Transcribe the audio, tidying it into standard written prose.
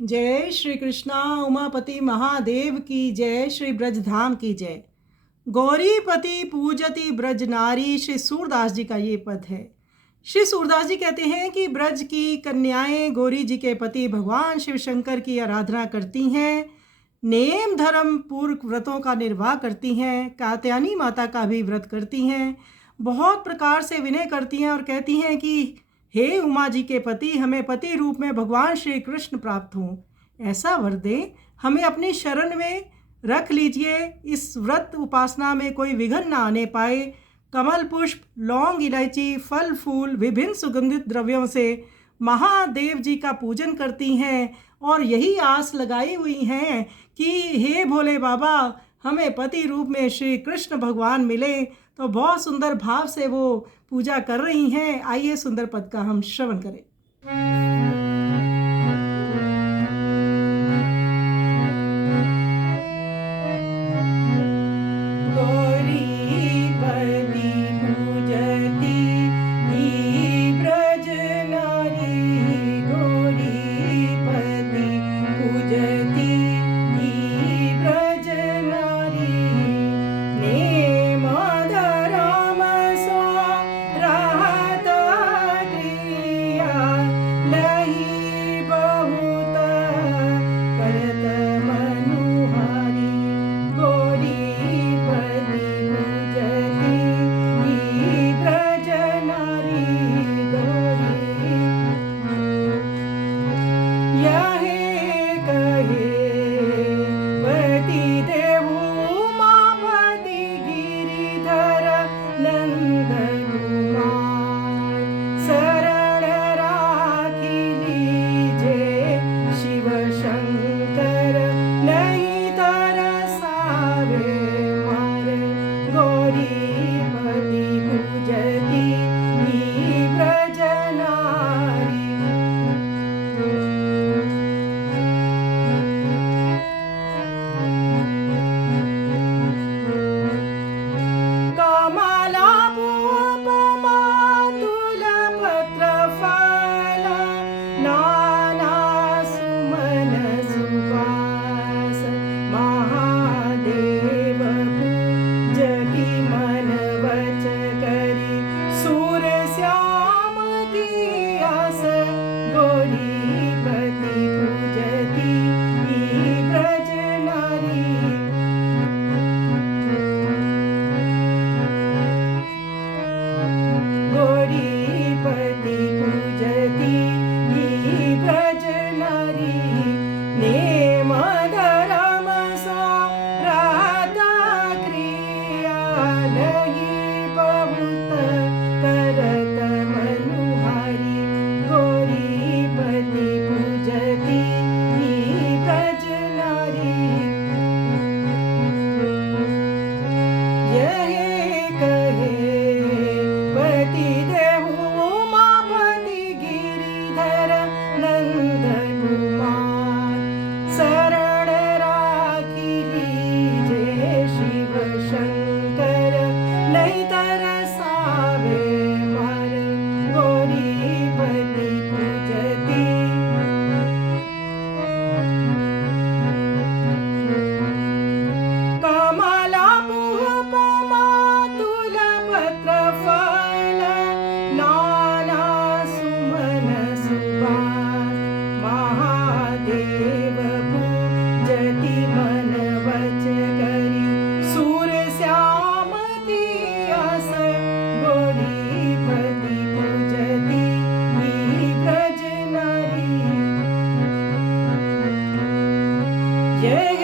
जय श्री कृष्णा। उमापति महादेव की जय। श्री ब्रजधाम की जय। गौरीपति पूजति ब्रज नारी, श्री सूरदास जी का ये पद है। श्री सूरदास जी कहते हैं कि ब्रज की कन्याएं गौरी जी के पति भगवान शिव शंकर की आराधना करती हैं, नेम धर्म पूर्व व्रतों का निर्वाह करती हैं, कात्यायनी माता का भी व्रत करती हैं, बहुत प्रकार से विनय करती हैं और कहती हैं कि हे उमा जी के पति, हमें पति रूप में भगवान श्री कृष्ण प्राप्त हों, ऐसा वर दें, हमें अपनी शरण में रख लीजिए। इस व्रत उपासना में कोई विघ्न ना आने पाए। कमल पुष्प, लौंग, इलायची, फल फूल, विभिन्न सुगंधित द्रव्यों से महादेव जी का पूजन करती हैं और यही आस लगाई हुई हैं कि हे भोले बाबा, हमें पति रूप में श्री कृष्ण भगवान मिले। तो बहुत सुंदर भाव से वो पूजा कर रही हैं। आइए सुंदर पद का हम श्रवण करें। Yeah.